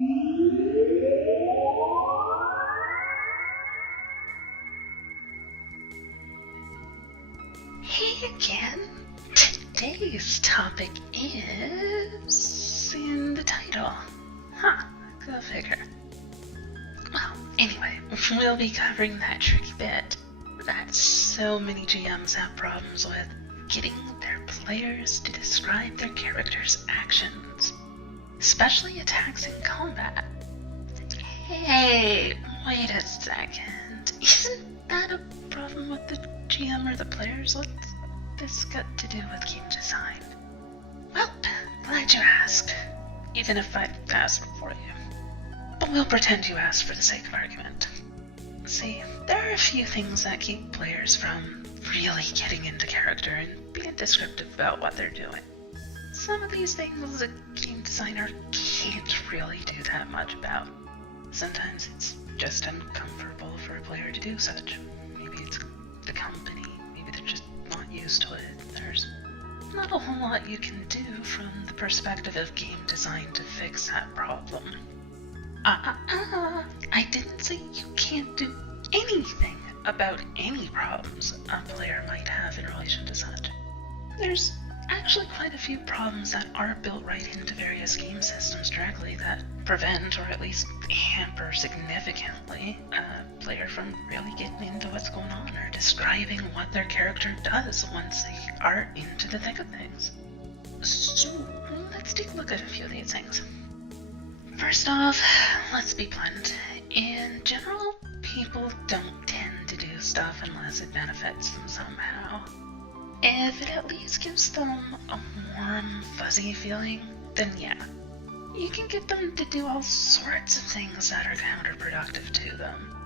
Hey again! Today's topic is in the title. Huh, go figure. Well, anyway, we'll be covering that tricky bit that so many GMs have problems with, getting their players to describe their character's actions, especially attacks in combat. Hey, wait a second. Isn't that a problem with the GM or the players? What's this got to do with game design? Well, glad you asked, even if I asked for you. But we'll pretend you asked for the sake of argument. See, there are a few things that keep players from really getting into character and being descriptive about what they're doing. Some of these things a game designer can't really do that much about. Sometimes it's just uncomfortable for a player to do such. Maybe it's the company, maybe they're just not used to it. There's not a whole lot you can do from the perspective of game design to fix that problem. I didn't say you can't do anything about any problems a player might have in relation to such. There's actually quite a few problems that are built right into various game systems directly that prevent or at least hamper significantly a player from really getting into what's going on or describing what their character does once they are into the thick of things. So let's take a look at a few of these things. First off, let's be blunt. In general, people don't tend to do stuff unless it benefits them somehow. If it at least gives them a warm, fuzzy feeling, then yeah. You can get them to do all sorts of things that are counterproductive to them.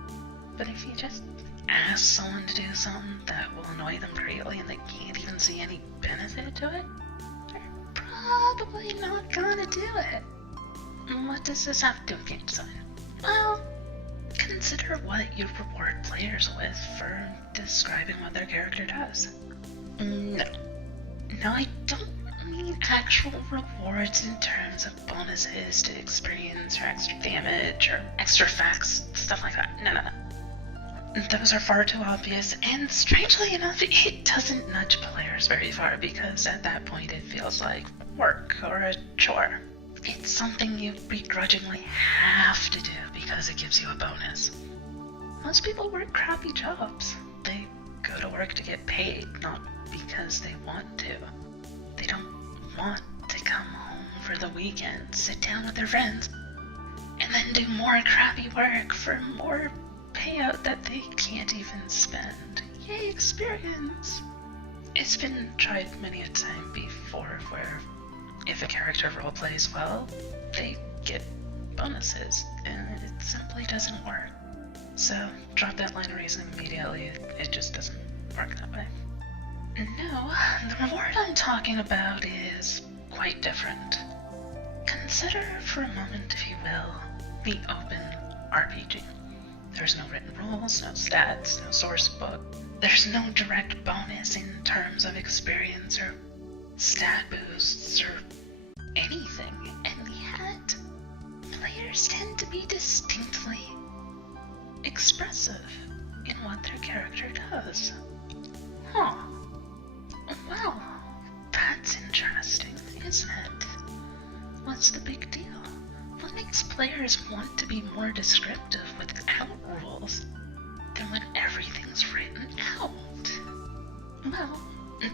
But if you just ask someone to do something that will annoy them greatly and they can't even see any benefit to it, they're probably not gonna do it. What does this have to do with game design? Well, consider what you reward players with for describing what their character does. No, I don't mean actual rewards in terms of bonuses to experience or extra damage or extra facts, stuff like that. No. Those are far too obvious, and strangely enough, it doesn't nudge players very far because at that point it feels like work or a chore. It's something you begrudgingly have to do because it gives you a bonus. Most people work crappy jobs. They go to work to get paid, not because they want to. They don't want to come home for the weekend, sit down with their friends, and then do more crappy work for more payout that they can't even spend. Yay, experience! It's been tried many a time before where if a character role plays well, they get bonuses, and it simply doesn't work. So drop that line of reasoning immediately, it just doesn't work that way. No, the reward I'm talking about is quite different. Consider for a moment, if you will, the open RPG. There's no written rules, no stats, no source book. There's no direct bonus in terms of experience or stat boosts or anything, and yet players tend to be distinctly expressive in what their character does. Huh. Well, that's interesting, isn't it? What's the big deal? What makes players want to be more descriptive without rules than when everything's written out? Well,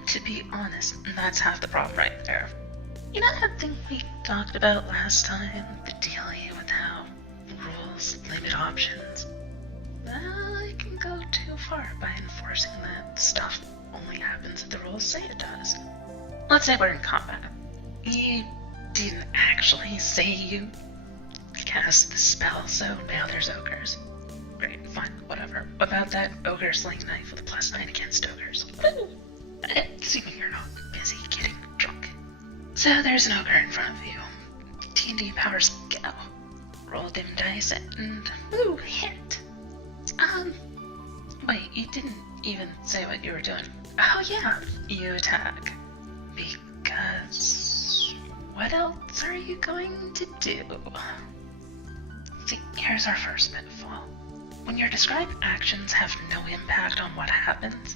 to be honest, that's half the problem right there. You know that thing we talked about last time? The dealing with how rules limit options? Well, it can go too far by enforcing that stuff only happens if the rules say it does. Let's say we're in combat. You didn't actually say you cast the spell, so now there's ogres. Great, fine, whatever. About that ogre sling knife with a +9 against ogres. Woo! Assuming you're not busy getting drunk. So there's an ogre in front of you. D&D powers go. Roll dim dice and woo, hit. Wait, you didn't even say what you were doing. Oh yeah, you attack. Because what else are you going to do? Here's our first pitfall. When your described actions have no impact on what happens,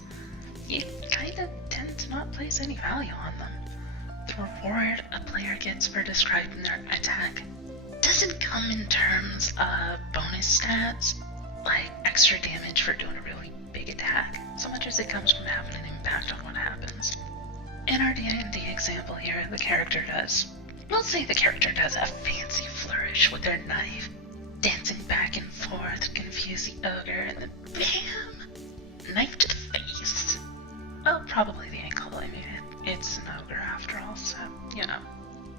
you kinda tend to not place any value on them. The reward a player gets for describing their attack doesn't come in terms of bonus stats, like extra damage for doing a really big attack, so much as it comes from having an impact on what happens. In our D&D example here, we'll say the character does a fancy flourish with their knife, dancing back and forth to confuse the ogre, and then BAM! Knife to the face. Well, probably the ankle. I mean, it's an ogre after all, so, you know.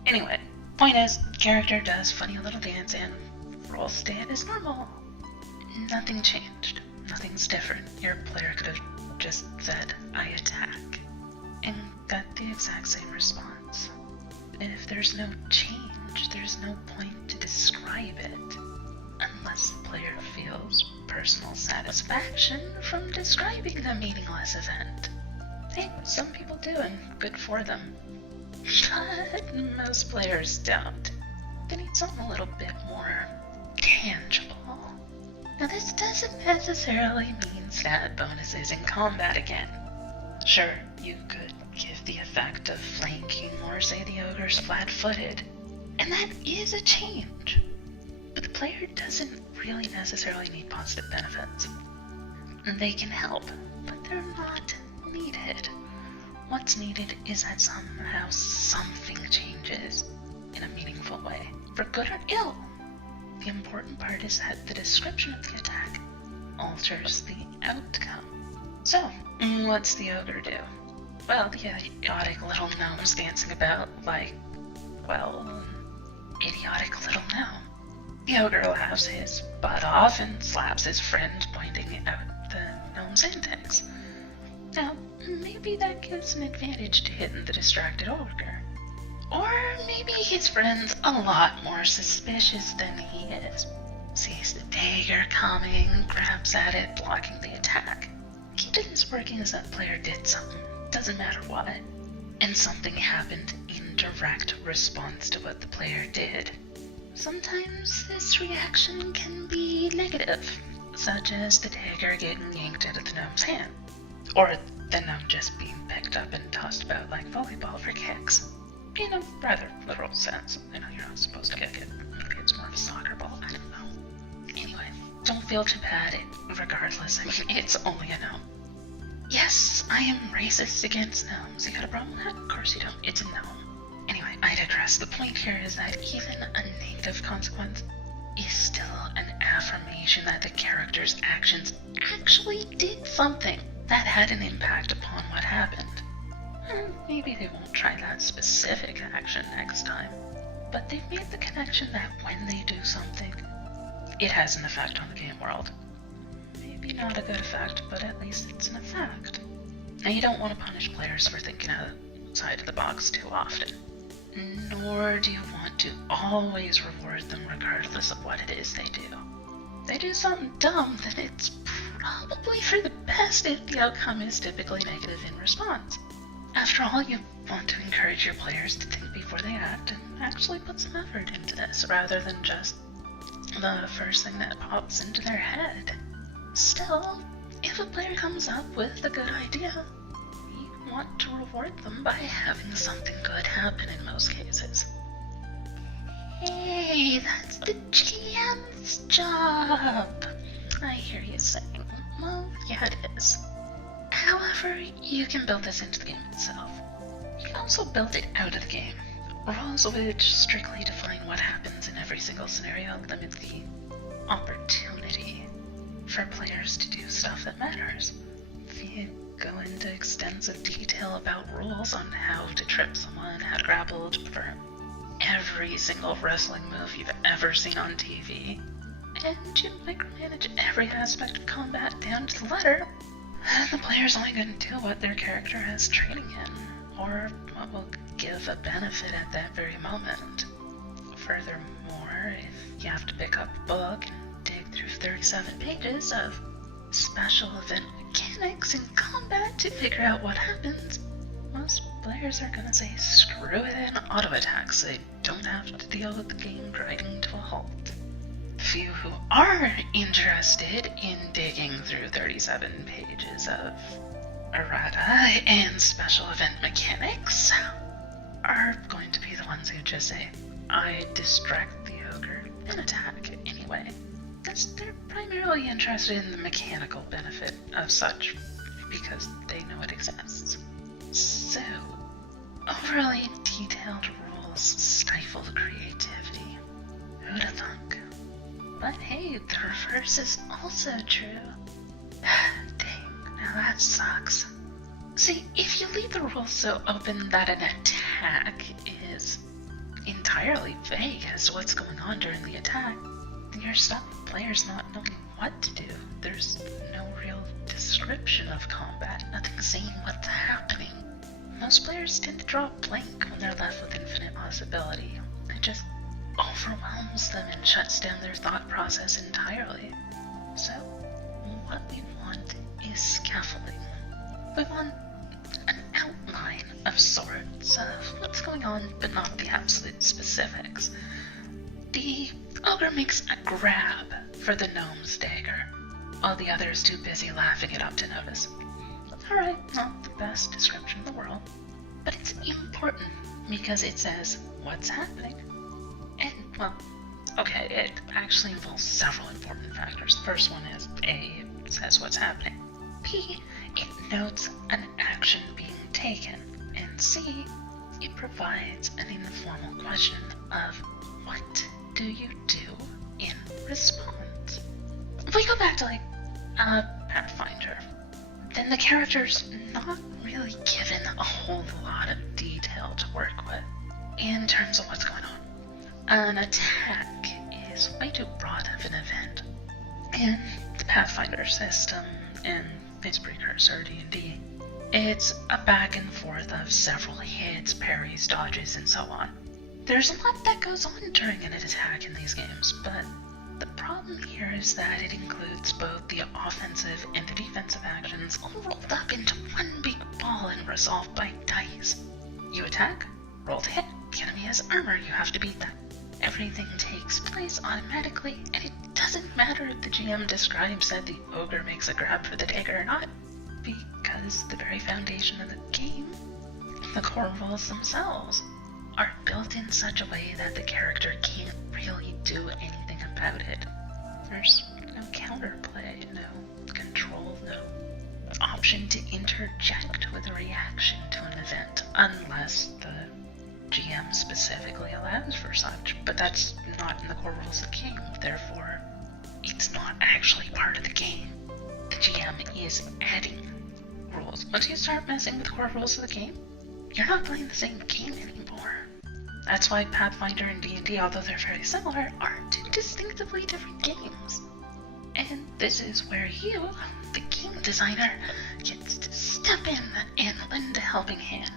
Anyway, point is, character does funny little dance and rolls stay as normal. Nothing changed. Nothing's different. Your player could have just said, I attack, and got the exact same response. If there's no change, there's no point to describe it, unless the player feels personal satisfaction from describing the meaningless event. Hey, some people do, and good for them. But most players don't. They need something a little bit more tangible. Now, this doesn't necessarily mean stat bonuses in combat again. Sure, you could give the effect of flanking or say the ogre's flat-footed, and that is a change. But the player doesn't really necessarily need positive benefits. They can help, but they're not needed. What's needed is that somehow something changes in a meaningful way, for good or ill. The important part is that the description of the attack alters the outcome. So, what's the ogre do? Well, the idiotic little gnome's dancing about like, well, idiotic little gnome. The ogre laughs his butt off and slaps his friend, pointing out the gnome's antics. Now, maybe that gives an advantage to hitting the distracted ogre. Or maybe his friend's a lot more suspicious than he is. Sees the dagger coming, grabs at it, blocking the attack. Key to this working is that player did something, doesn't matter what, and something happened in direct response to what the player did. Sometimes this reaction can be negative, such as the dagger getting yanked out of the gnome's hand, or the gnome just being picked up and tossed about like volleyball for kicks. In a rather literal sense. I know you're not supposed to kick it. Maybe it's more of a soccer ball. I don't know. Anyway, don't feel too bad. Regardless, I mean, it's only a gnome. Yes, I am racist against gnomes. You got a problem with that? Of course you don't. It's a gnome. Anyway, I digress. The point here is that even a negative consequence is still an affirmation that the character's actions actually did something that had an impact upon what happened. Maybe they won't try that specific action next time, but they've made the connection that when they do something, it has an effect on the game world. Maybe not a good effect, but at least it's an effect. Now, you don't want to punish players for thinking outside of the box too often, nor do you want to always reward them regardless of what it is they do. If they do something dumb, then it's probably for the best if the outcome is typically negative in response. After all, you want to encourage your players to think before they act and actually put some effort into this, rather than just the first thing that pops into their head. Still, if a player comes up with a good idea, you want to reward them by having something good happen in most cases. Hey, that's the GM's job, I hear you saying. Well, yeah, it is. However, you can build this into the game itself. You can also build it out of the game. Rules which strictly define what happens in every single scenario limit the opportunity for players to do stuff that matters. If you go into extensive detail about rules on how to trip someone, how to grapple, to perform every single wrestling move you've ever seen on TV, and you micromanage every aspect of combat down to the letter, the player's only going to do what their character has training in, or what will give a benefit at that very moment. Furthermore, if you have to pick up a book and dig through 37 pages of special event mechanics in combat to figure out what happens, most players are going to say screw it and auto-attack so they don't have to deal with the game grinding to a halt. of you who are interested in digging through 37 pages of errata and special event mechanics are going to be the ones who just say, I distract the ogre and attack anyway. Because they're primarily interested in the mechanical benefit of such, because they know it exists. So, overly detailed rules stifle creativity. Who'd have thunk? But hey, the reverse is also true. Dang, now that sucks. See, if you leave the rules so open that an attack is entirely vague as to what's going on during the attack, then you're stuck with players not knowing what to do. There's no real description of combat, nothing saying what's happening. Most players tend to draw a blank when they're left with infinite possibility. It just overwhelms them and shuts down their thought process entirely. So, what we want is scaffolding. We want an outline of sorts of what's going on, but not the absolute specifics. The ogre makes a grab for the gnome's dagger, while the other is too busy laughing it up to notice. Alright, not the best description in the world, but it's important because it says what's happening. And, well, okay, it actually involves several important factors. The first one is A, it says what's happening. B, it notes an action being taken. And C, it provides an informal question of what do you do in response? If we go back to, Pathfinder, then the character's not really given a whole lot of detail to work with in terms of what's going on. An attack is way too broad of an event. In the Pathfinder system and its precursor, D&D, it's a back and forth of several hits, parries, dodges, and so on. There's a lot that goes on during an attack in these games, but the problem here is that it includes both the offensive and the defensive actions all rolled up into one big ball and resolved by dice. You attack, roll to hit, the enemy has armor, you have to beat that. Everything takes place automatically, and it doesn't matter if the GM describes that the ogre makes a grab for the dagger or not, because the very foundation of the game, the core rules themselves, are built in such a way that the character can't really do anything about it. There's no counterplay, no control, no option to interject with a reaction to an event, unless the GM specifically allows for such, but that's not in the core rules of the game, therefore it's not actually part of the game. The GM is adding rules. Once you start messing with the core rules of the game, you're not playing the same game anymore. That's why Pathfinder and D&D, although they're very similar, are two distinctively different games. And this is where you, the game designer, gets to step in and lend a helping hand.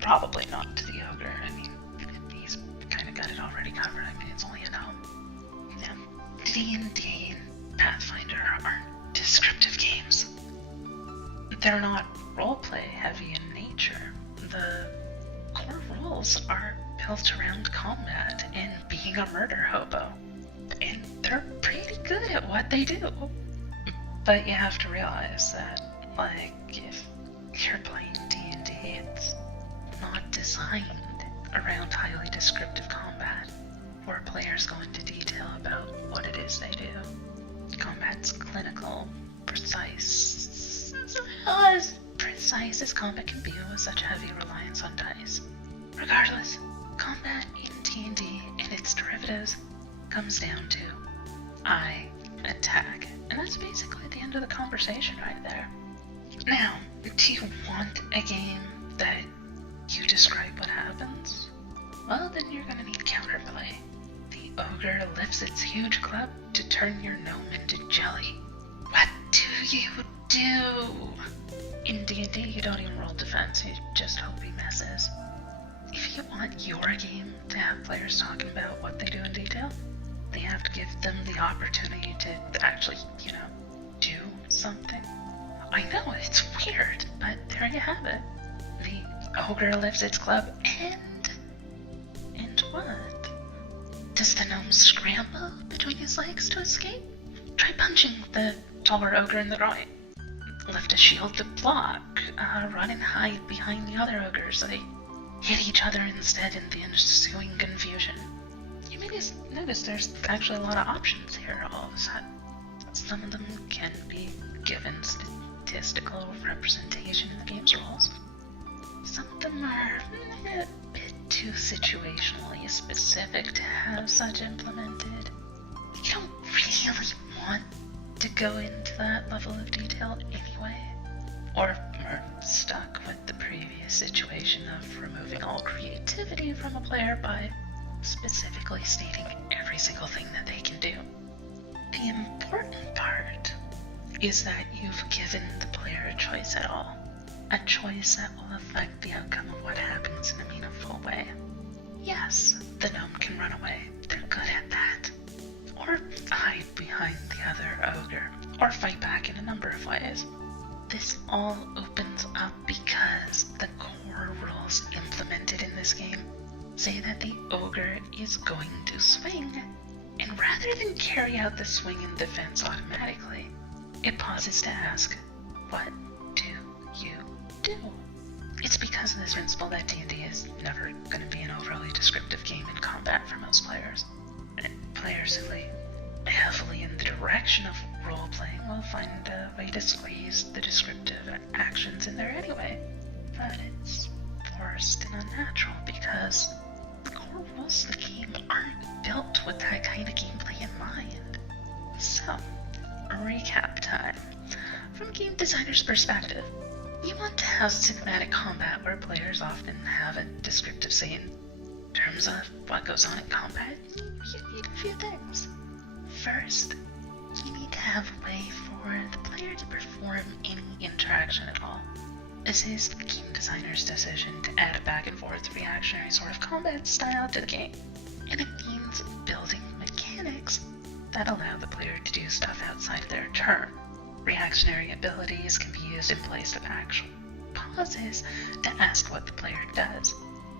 Probably not to the ogre. I mean, he's kind of got it already covered. I mean, it's only a gnome. Now, D&D and Pathfinder aren't descriptive games. They're not roleplay heavy in nature. The core rules are built around combat and being a murder hobo. And they're pretty good at what they do. But you have to realize that, if you're playing D&D, it's not designed around highly descriptive combat, where players go into detail about what it is they do. Combat's clinical, precise, as precise as combat can be with such heavy reliance on dice. Regardless, combat in D&D and its derivatives comes down to I attack, and that's basically the end of the conversation right there. Now, do you want a game that you describe what happens? Well, then you're gonna need counterplay. The ogre lifts its huge club to turn your gnome into jelly. What do you do? In D&D, you don't even roll defense, you just hope he misses. If you want your game to have players talking about what they do in detail, they have to give them the opportunity to actually, do something. I know, it's weird, but there you have it. The ogre lifts its club, and what? Does the gnome scramble between his his legs to escape? Try punching the taller ogre in the groin. Lift a shield to block. Run and hide behind the other ogres so they hit each other instead in the ensuing confusion. You may notice there's actually a lot of options here all of a sudden. Some of them can be given statistical representation in the game's rules. Some of them are a bit too situationally specific to have such implemented. You don't really want to go into that level of detail anyway, or are stuck with the previous situation of removing all creativity from a player by specifically stating every single thing that they can do. The important part is that you've given the player a choice at all. A choice that will affect the outcome of what happens in a meaningful way. Yes, the gnome can run away. They're good at that. Or hide behind the other ogre. Or fight back in a number of ways. This all opens up because the core rules implemented in this game say that the ogre is going to swing. And rather than carry out the swing in defense automatically, it pauses to ask, what do you do? It's because of this principle that D&D is never going to be an overly descriptive game in combat for most players. And players who lean heavily in the direction of role-playing will find a way to squeeze the descriptive actions in there anyway. But it's forced and unnatural because the core rules of the game aren't built with that kind of gameplay in mind. So, recap time. From a game designer's perspective, you want to have cinematic combat where players often have a descriptive say in terms of what goes on in combat. You need a few things. First, you need to have a way for the player to perform any interaction at all. This is the game designer's decision to add a back and forth reactionary sort of combat style to the game. And it means building mechanics that allow the player to do stuff outside of their turn. Reactionary abilities can be used in place of actual pauses to ask what the player does,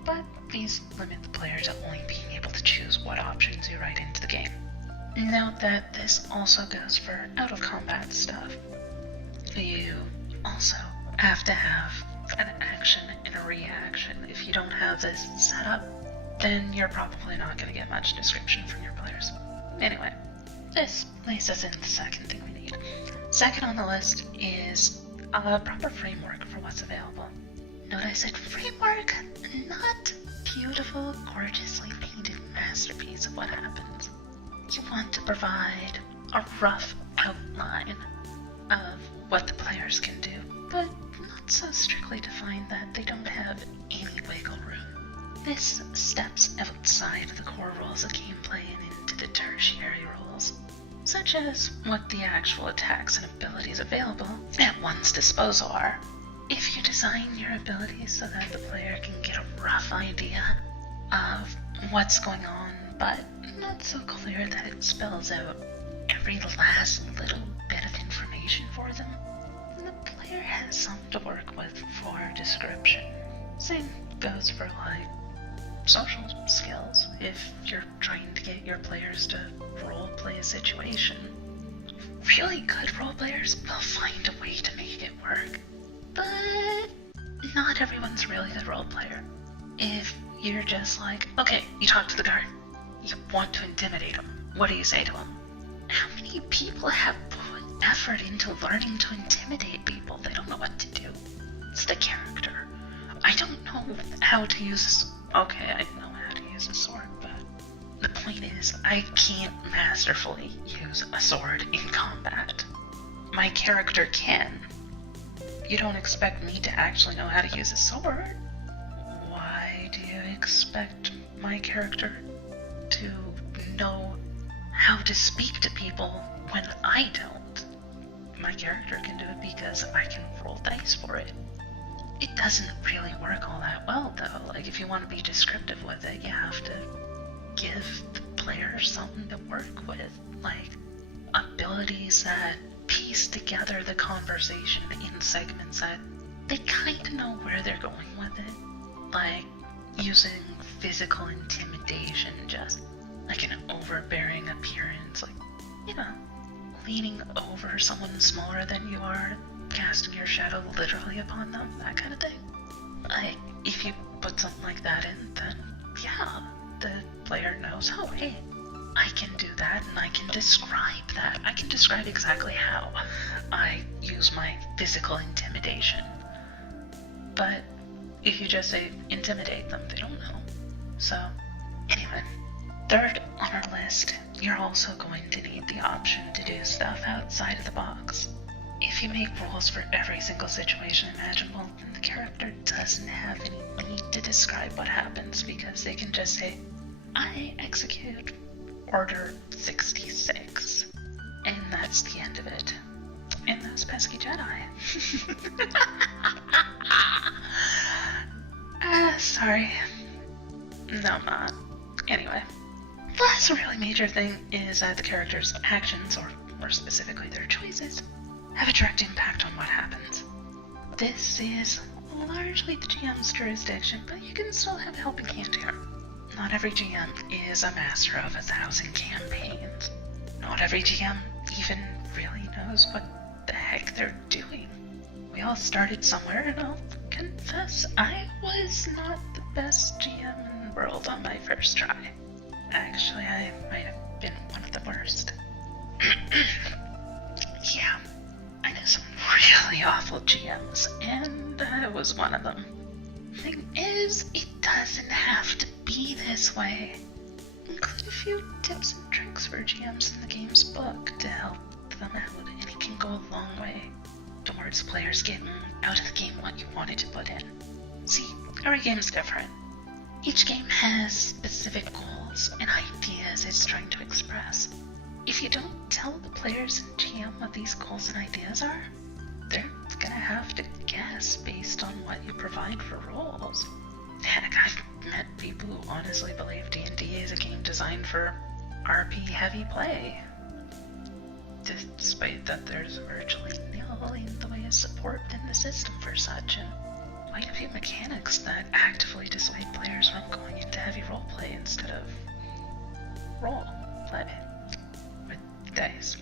but these limit the player to only being able to choose what options you write into the game. Note that this also goes for out-of-combat stuff. You also have to have an action and a reaction. If you don't have this set up, then you're probably not going to get much description from your players. Anyway, this leads us into the second thing we need. Second on the list is a proper framework for what's available. Note I said framework, not beautiful, gorgeously painted masterpiece of what happens. You want to provide a rough outline of what the players can do, but not so strictly defined that they don't have any wiggle room. This steps outside the core rules of gameplay and into the tertiary rules, such as what the actual attacks and abilities available at one's disposal are. If you design your abilities so that the player can get a rough idea of what's going on, but not so clear that it spells out every last little bit of information for them, then the player has something to work with for description. Same goes for social skills. If you're trying to get your players to role-play a situation, really good role-players will find a way to make it work. But not everyone's really a good role-player. If you're just okay, you talk to the guard, you want to intimidate him, what do you say to him? How many people have put effort into learning to intimidate people? They don't know what to do. It's the character. I don't know how to use okay, I know how to use a sword, but the point is, I can't masterfully use a sword in combat. My character can. You don't expect me to actually know how to use a sword. Why do you expect my character to know how to speak to people when I don't? My character can do it because I can roll dice for it. It doesn't really work all that well, though. If you want to be descriptive with it, you have to give the player something to work with, abilities that piece together the conversation in segments that they kind of know where they're going with it, using physical intimidation, just an overbearing appearance, know, leaning over someone smaller than you are, casting your shadow literally upon them, that kind of thing. If you put something like that in, then yeah, the player knows, oh hey, I can do that, and I can describe that. I can describe exactly how I use my physical intimidation. But if you just say intimidate them, they don't know. So, anyway, third on our list, you're also going to need the option to do stuff outside of the box. If you make rules for every single situation imaginable, then the character doesn't have any need to describe what happens, because they can just say, I execute Order 66. And that's the end of it. And those pesky Jedi. Sorry. No, I'm not. Anyway. The last really major thing is that the character's actions, or more specifically their choices, have a direct impact on what happens. This is largely the GM's jurisdiction, but you can still have a helping hand here. Not every GM is a master of 1,000 campaigns. Not every GM even really knows what the heck they're doing. We all started somewhere, and I'll confess I was not the best GM in the world on my first try. Actually, I might have been one of the worst. Yeah, I know some really awful GMs, and I was one of them. Thing is, it doesn't have to be this way. Include a few tips and tricks for GMs in the game's book to help them out, and it can go a long way towards players getting out of the game what you wanted to put in. See, every game's different. Each game has specific goals and ideas it's trying to express. If you don't tell the players and GM what these goals and ideas are, they're gonna have to guess based on what you provide for roles. Heck, I've met people who honestly believe D&D is a game designed for RP-heavy play, despite that there's virtually nil in the way of support in the system for such, and quite a few mechanics that actively dissuade players from going into heavy roleplay instead of role play with dice.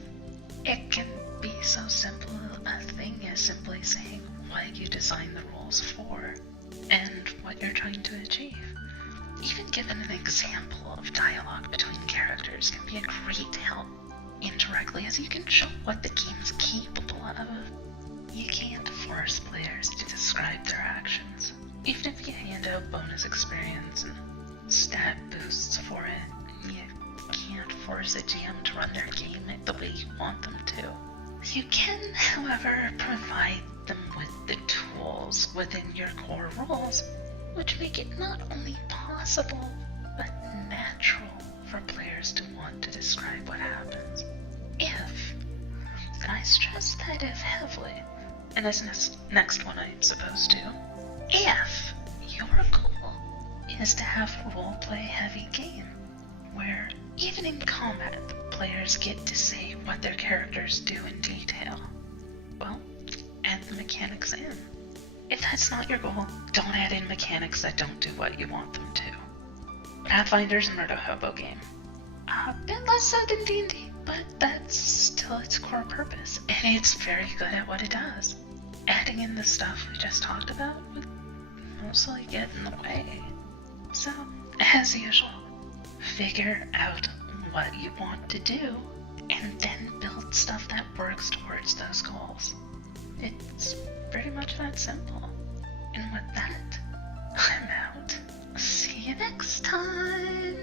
It can be so simple a thing as simply saying what you design the rules for and what you're trying to achieve. Even given an example of dialogue between characters can be a great help indirectly, as you can show what the game's capable of. You can't force players to describe their actions. Even if you hand out bonus experience and stat boosts for it, you can't force a GM to run their game the way you want them to. You can, however, provide them with the tools within your core rules, which make it not only possible, but natural for players to want to describe what happens. If, and I stress that if heavily, and this next one I'm supposed to, if your goal is to have a roleplay heavy game, where even in combat, the players get to say what their characters do in detail, well, add the mechanics in. If that's not your goal, don't add in mechanics that don't do what you want them to. Pathfinder's a murder hobo game. A bit less so than D&D, but that's still its core purpose, and it's very good at what it does. Adding in the stuff we just talked about would mostly get in the way. So, as usual, figure out what you want to do, and then build stuff that works towards those goals. It's pretty much that simple. And with that, I'm out. See you next time!